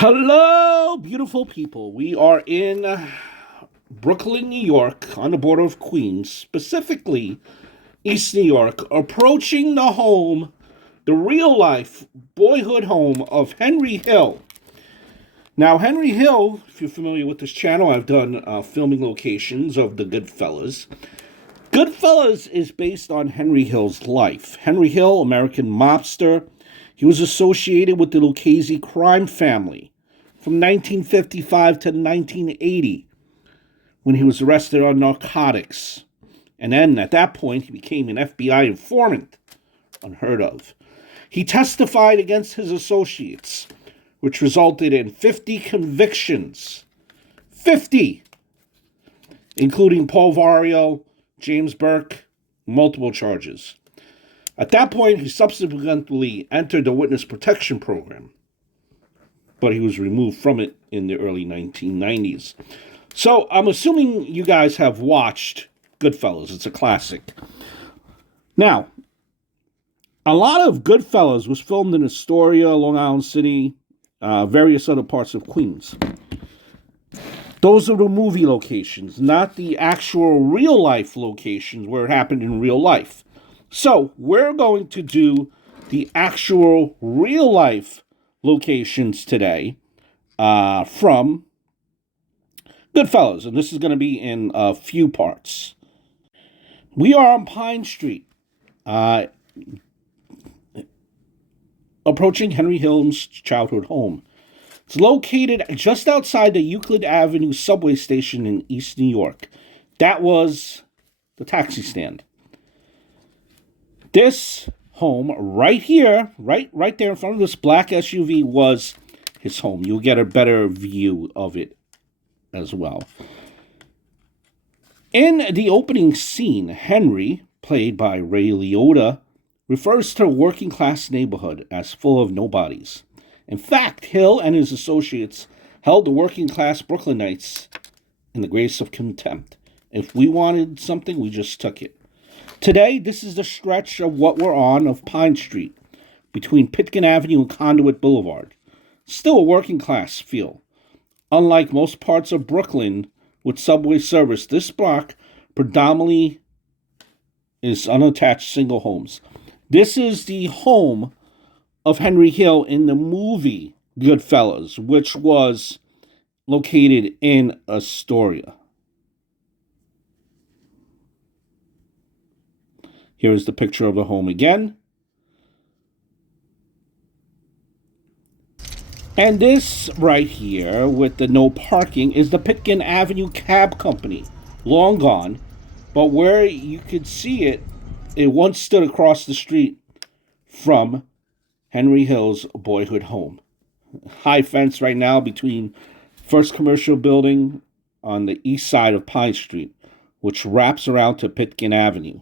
Hello, beautiful people. We are in Brooklyn, New York, on the border of Queens, specifically East New York, approaching the real life boyhood home of Henry Hill. Now, Henry Hill, if you're familiar with this channel, I've done filming locations of the Goodfellas. Goodfellas is based on Henry Hill's life. Henry Hill, American mobster. He was associated with the Lucchese crime family from 1955 to 1980 when he was arrested on narcotics. And then at that point, he became an FBI informant. Unheard of. He testified against his associates, which resulted in 50 convictions. 50! Including Paul Vario, James Burke, multiple charges. At that point, he subsequently entered the Witness Protection Program, but he was removed from it in the early 1990s. So I'm assuming you guys have watched Goodfellas. It's a classic. Now, a lot of Goodfellas was filmed in Astoria, Long Island City, various other parts of Queens. Those are the movie locations, not the actual real-life locations where it happened in real life. So, we're going to do the actual real-life locations today from Goodfellas, and this is going to be in a few parts. We are on Pine Street, approaching Henry Hill's childhood home. It's located just outside the Euclid Avenue subway station in East New York. That was the taxi stand. This home right here, right there in front of this black SUV was his home. You'll get a better view of it as well. In the opening scene, Henry, played by Ray Liotta, refers to a working-class neighborhood as full of nobodies. In fact, Hill and his associates held the working-class Brooklynites in the greatest of contempt. If we wanted something, we just took it. Today, this is the stretch of what we're on of Pine Street, between Pitkin Avenue and Conduit Boulevard. Still a working-class feel. Unlike most parts of Brooklyn with subway service, this block predominantly is unattached single homes. This is the home of Henry Hill in the movie Goodfellas, which was located in Astoria. Here is the picture of the home again. And this right here with the no parking is the Pitkin Avenue Cab Company. Long gone. But where you could see it, it once stood across the street from Henry Hill's boyhood home. High fence right now between First Commercial Building on the east side of Pine Street, which wraps around to Pitkin Avenue.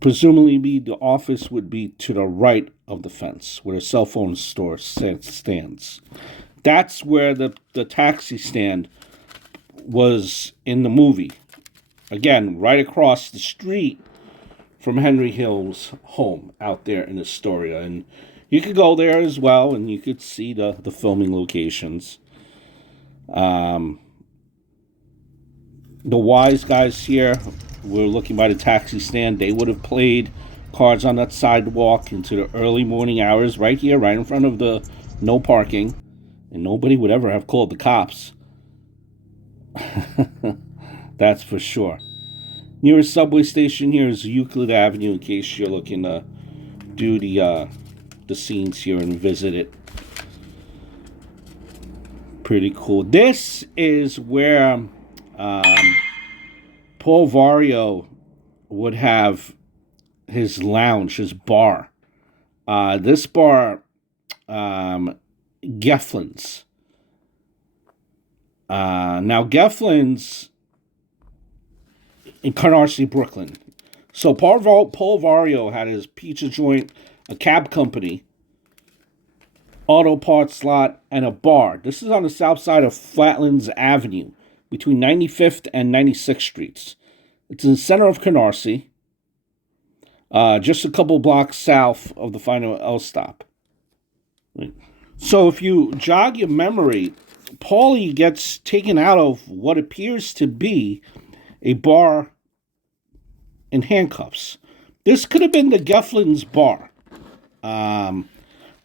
Presumably, the office would be to the right of the fence, where the cell phone store stands. That's where the taxi stand was in the movie. Again, right across the street from Henry Hill's home out there in Astoria. And you could go there as well, and you could see the filming locations. The wise guys here were looking by the taxi stand. They would have played cards on that sidewalk into the early morning hours right here, right in front of the no parking. And nobody would ever have called the cops. That's for sure. Nearest subway station here is Euclid Avenue, in case you're looking to do the scenes here and visit it. Pretty cool. This is where Paul Vario would have his lounge, his bar. This bar, Geffkens. Now, Geffkens in Canarsie, Brooklyn. So Paul Vario had his pizza joint, a cab company, auto parts lot, and a bar. This is on the south side of Flatlands Avenue, between 95th and 96th Streets. It's in the center of Canarsie. just a couple blocks south of the final L stop. So if you jog your memory, Paulie gets taken out of what appears to be a bar in handcuffs. This could have been the Geffkens bar,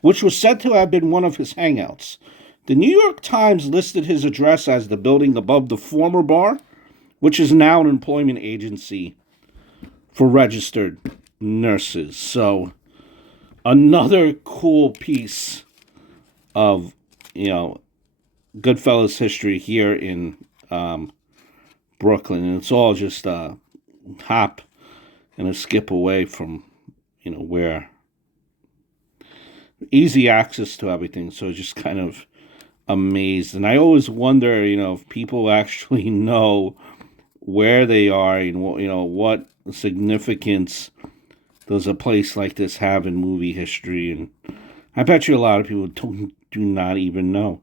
which was said to have been one of his hangouts. The New York Times listed his address as the building above the former bar, which is now an employment agency for registered nurses. So, another cool piece of, Goodfellas history here in Brooklyn. And it's all just a hop and a skip away from, where easy access to everything. So just kind of amazed. And I always wonder, if people actually know where they are and, what significance does a place like this have in movie history. And I bet you a lot of people do not even know.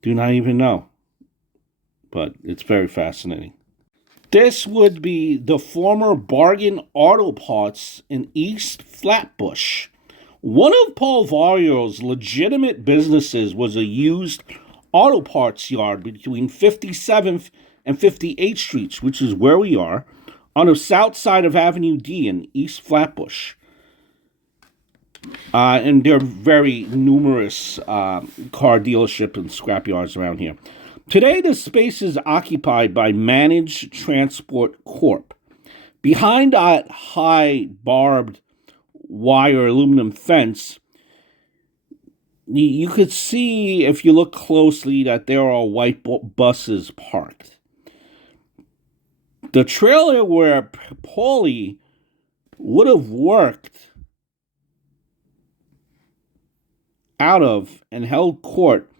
Do not even know. But it's very fascinating. This would be the former Bargain Auto Parts in East Flatbush. One of Paul Vario's legitimate businesses was a used auto parts yard between 57th and 58th Streets, which is where we are, on the south side of Avenue D in East Flatbush. And there are very numerous car dealership and scrap yards around here. Today, the space is occupied by Managed Transport Corp. Behind that high barbed wire aluminum fence, you could see, if you look closely, that there are white buses parked. The trailer where Paulie would have worked out of and held court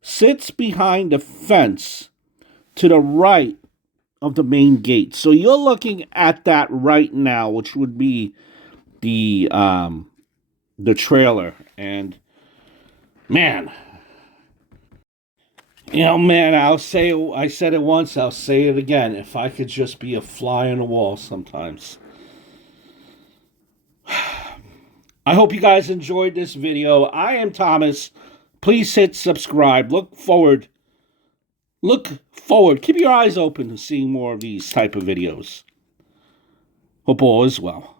sits behind the fence to the right of the main gate. So you're looking at that right now, which would be the trailer. And man, I said it once, I'll say it again. If I could just be a fly on the wall sometimes. I hope you guys enjoyed this video. I am Thomas. Please hit subscribe. Look forward. Keep your eyes open to seeing more of these type of videos. Hope all is well.